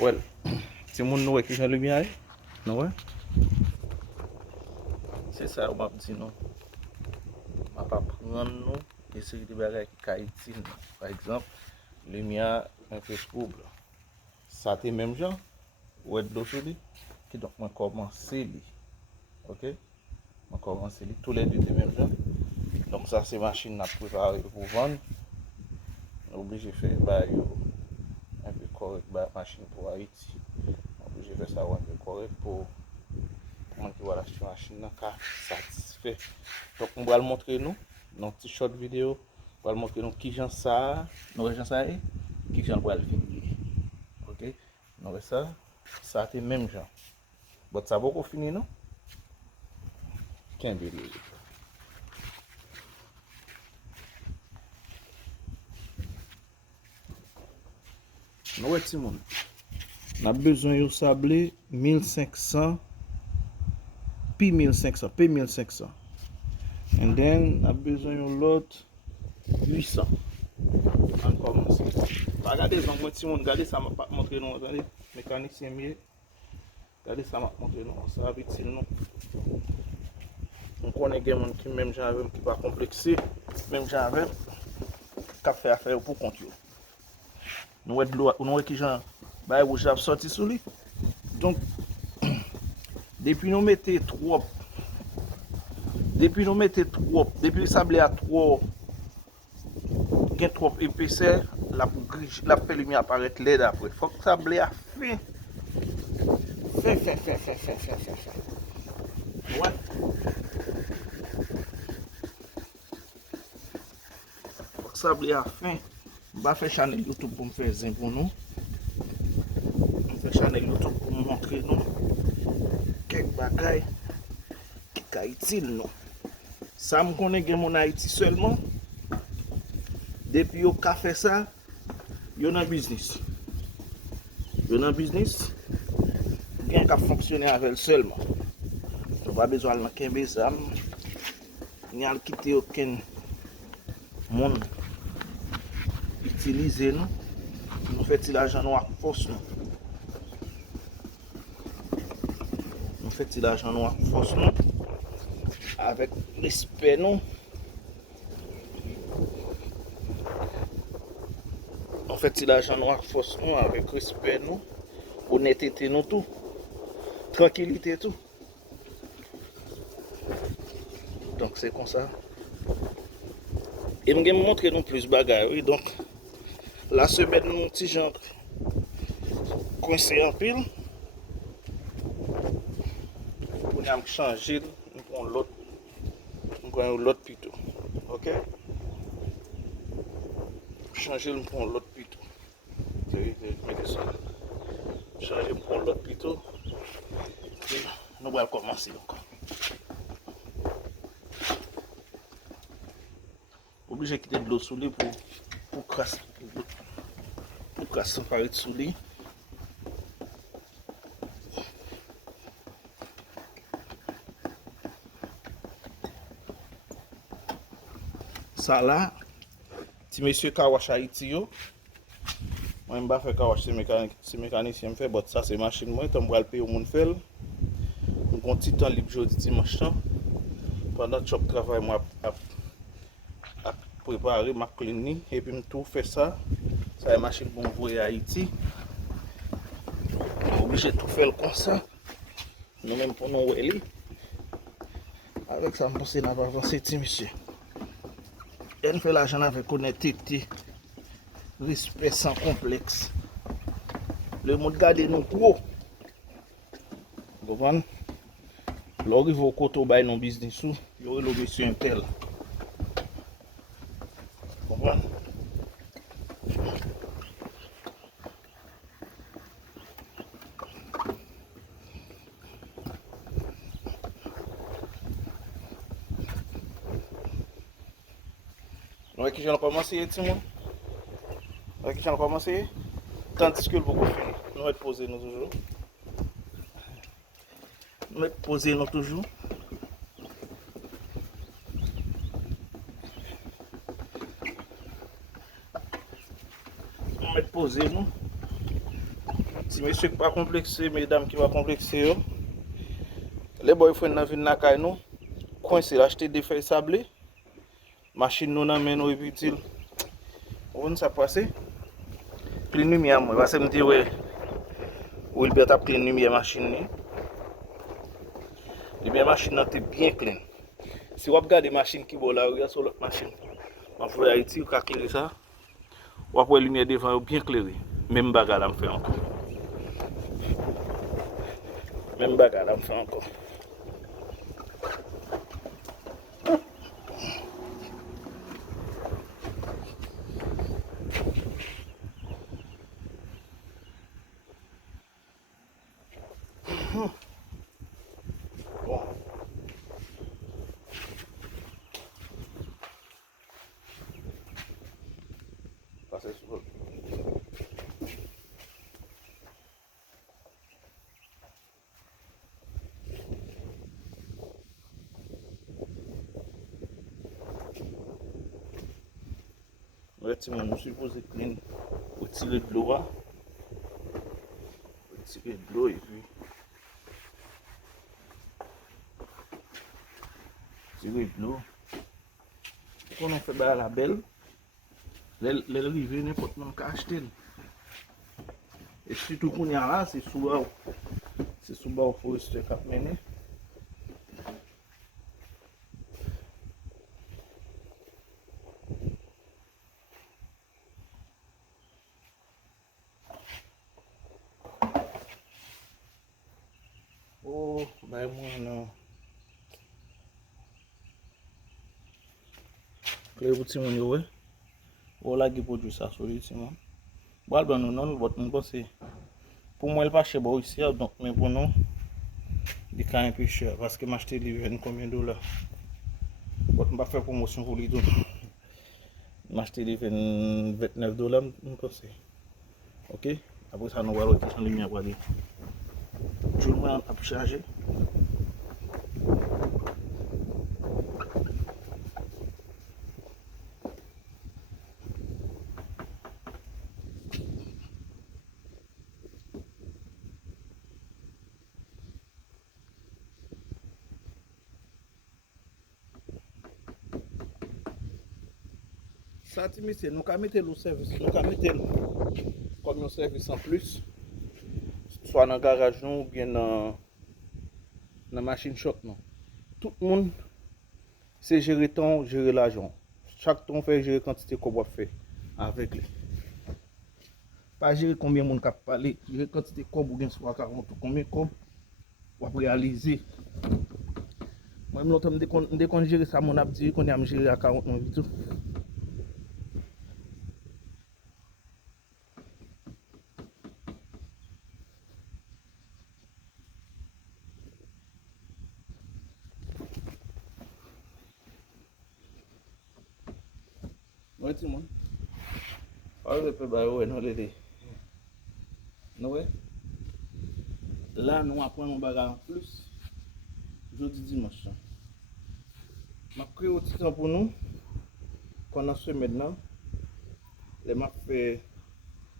Well, si moun nou wè ki jan lumière, nou wè? Se sa ou map di nou. Map apren nou e seri de bagay ki ka itil nou. Par exemple, lumière un peu trouble. Sa te menm jan, ou et do sou li, ki donk mwen komanse li. Ok? Mwen komanse li, tou le di te menm jan. Donk sa se machin na prepare pou vande. Oblije fè ba yo un peu korek ba machin pou Haiti. Oblije fè sa ou un peu korek pou mwen ki wala chi machin nan ka satisfè. Donk mwen bral montre nou, nan ti short video, bral montre nou ki jan sa, nou re jan sa e, ki jan bral fini. Ok? Nou re sa te menm jan. Bot sa voko fini nou? Ken beli. Nou wè ti moun. Nan bezon yo sable 1500 pi 1500. And then nan bezon yo lot 800. An komanse. Pa gade zon mwen ti moun, gade sa mwen pa montre nou, gade mekanisyen miye. Gade sa mwen montre nou, sa abitil nou. Mwen konen gen moun ki menm jan avem ki pa kompleksi, menm jan avem, kap fè afè yo pou kont yo. Nou wè ki jan bay wou jav sorti sou li. Donk, depi nou mette trop, depi sable a trop, gen trop epese, la pou grij, la pou lumi aparet led apre. Fok sable a fin. Wè? Fok sable a fin. Mba fè chanel YouTube pou mfè zin pou nou. Mfè chanel YouTube pou mmontre nou kek bagay ki ka itil nou. Sa m konen gen moun Haiti selman. Depi yo ka fè sa, yo nan biznis. Gen ka fonksyonè avèl selman. Yo ba bezwan nan kenbe zam. Nyal kite yo ken moun utilize nou. Nou fè ti l'ajan nou ak fos nou. Avèk respect nou. Nou fè ti l'ajan nou ak fos nou, avèk respect nou. Honnêteté nou tout. Tranquillité tout. Donc c'est kon sa. E m gen montre nou plus bagay, oui, donc la semaine nou ti jan konsey an pil. Pou nyam chanje, nou pon l'ot pito. Ok? Chanje, nou pon l'ot pito. Mette sa. Chanje, nou pon l'ot pito. Nou wèl komanse yon. Oblige kite de l'eau sou li pou kras san paret sou li. Sa la, ti mesye kawash Haiti yo. Mwen mba fe kawash se mekanisyen fe, but sa se machin mwen, tan mbral pe yo moun fel. Mwen konti tan lip jodi dimanche tan. Pandan chop travay mwen ap prepare, ma klini, epi m tou fè sa. Sa e machin pou m voye Haiti. Oblige tou fèl kon sa. Nou menm pou nou wè li. Avèk sa m pose nan pa avanse ti misye. En fè la jan avèk honnêteté. Respect sans kompleks. Le moun gade nou kou. Govan? Lò rivo koto bay nou biznis ou, yore lo misye entel. Govan? Nou e ki jan komanse ye ti moun? Nou e ki jan komanse ye? Tandis ke l voko fini. Nou e pose nou toujou. Nou e pose nou toujou. Nou e pose nou. Ti monsieur qui pas complexé, mesdames qui pas complexé yo. Les boyfriend nan vin nan kay nou, coincé acheter des feuilles sablées. Machine nou nan men nou et puis dit, on ça passé. Clean lumière moi, parce que me dit ouais, ou il peut taper clean lumière machine ni. Lumière machine nan te bien clean. Si vous regardez machine qui bon là, regarde sur l'autre machine. On va Haïti ou ka clairer ça. Ou après lumière devant bien clairé. Même bagarre là me fait encore. Même bagarre là me fait encore. Bon. Passez sur. Nous supposons clean, retirer de l'eau, retirer de l'eau et puis tirer de l'eau. Quand on fait la belle, les rivières n'importe même qu'à acheter. Et surtout qu'on y a là, c'est sous bas. C'est sous bas au forestier qui a mené. Oh, ben moi non. Clé pour Timon, ouais. Oh là, qui produit ça sur lui, Timon. Bon, ben non, votre mon c'est. Pour moi, il pas cher bon ici, donc, mais pour nous, il est quand même plus cher. Parce que m'acheter livre combien de dollars? Bon, on va faire promotion pour lui. M'acheter livre 29 dollars, mon conseil. Ok? Après ça, nous allons être en lumière pour aller. Tout le monde a chargé. Ça, monsieur, nous avons mis le service, nous avons mis comme un service en plus, soit dans le garage ou bien dans la machine shop. Non. Tout le monde, c'est gérer ton, gérer l'argent. Chaque ton fait gérer quantité qu'on va faire avec lui. Pas gérer combien de monde cap parler, gérer quantité qu'on va soit 40 ou combien qu'on va réaliser. Moi, longtemps, dès qu'on gère ça, mon abdi, qu'on a géré à 40 et tout. Ouais, tout le monde. Ah, je peux pas, ouais, non, les. Non, ouais. Là, nous apprenons un bagage en plus. Jeudi, dimanche. Je crée un petit temps pour nous. Qu'on a fait maintenant. Les m'a fait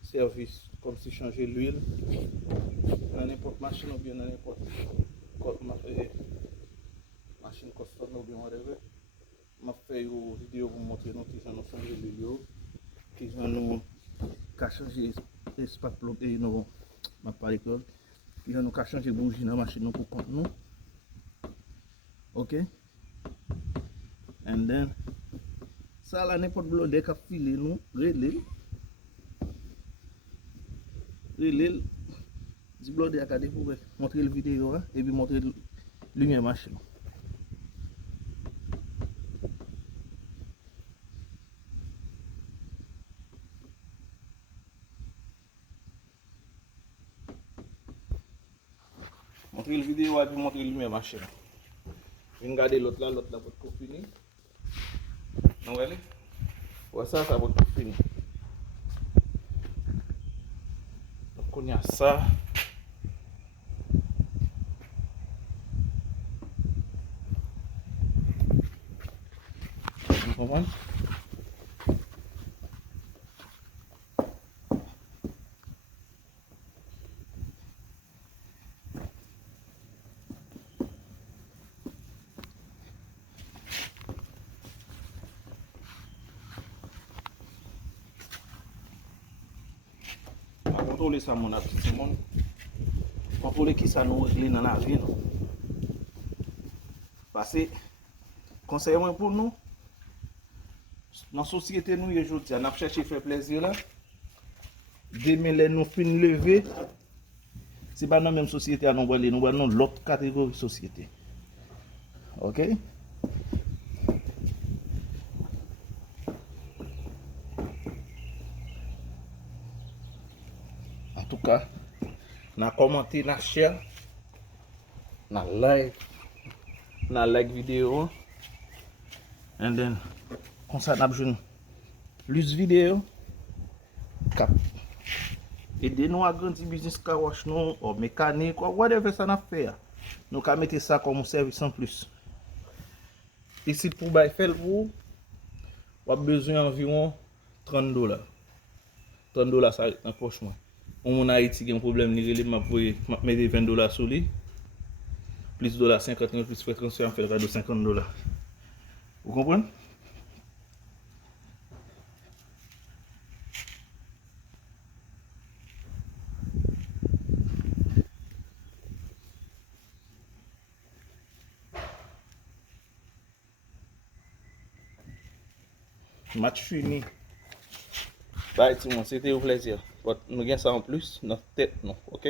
service comme si changer l'huile. Dans n'importe machine ou bien dans n'importe machine custom ou bien whatever. Je fait une vidéo pour montrer nous qui nous changer l'huile. Qui nous changer l'espace et nous ma parole. Qui nous changer bougie dans la machine pour compte nous. Ok? And then, ça là, n'importe blonde qui a filé nous, relève. Dis blonde à garder pour montrer la vidéo et puis montrer la lumière machine. Montrer la vidéo et puis montrer la lumière machine. Regardez l'autre là pour tout finir. Non, allez. Ouais, ça va tout finir. Donc, on y a ça. Vous comprenez? contrôler ça mon petit monde. Contrôler qui ça nous régler dans la vie non. Parce que conseil pour nous dans la société nous aujourd'hui, on a cherché faire plaisir là. Demain les nous fin lever. C'est pas dans la même société nous aller nous dans l'autre catégorie de société. OK? En tout cas, na commenter, na share, na like vidéo. And then comme ça n'a besoin plus vidéo cap aider nous à grandir business car wash nous ou mécanique ou whatever ça n'a fait. Nous ka mettre ça comme un service en plus. Ici pour bail faire vous on a besoin environ $30. $30 ça en poche moi. On en Haïti qui a un problème ni relé m'a mettre $20 sur lui. Plus $50 plus frais transfert on fait le cadeau $50. Vous comprenez? Match fini. Bye tout le monde, c'était un plaisir. Nous avons ça en plus, notre tête non, ok?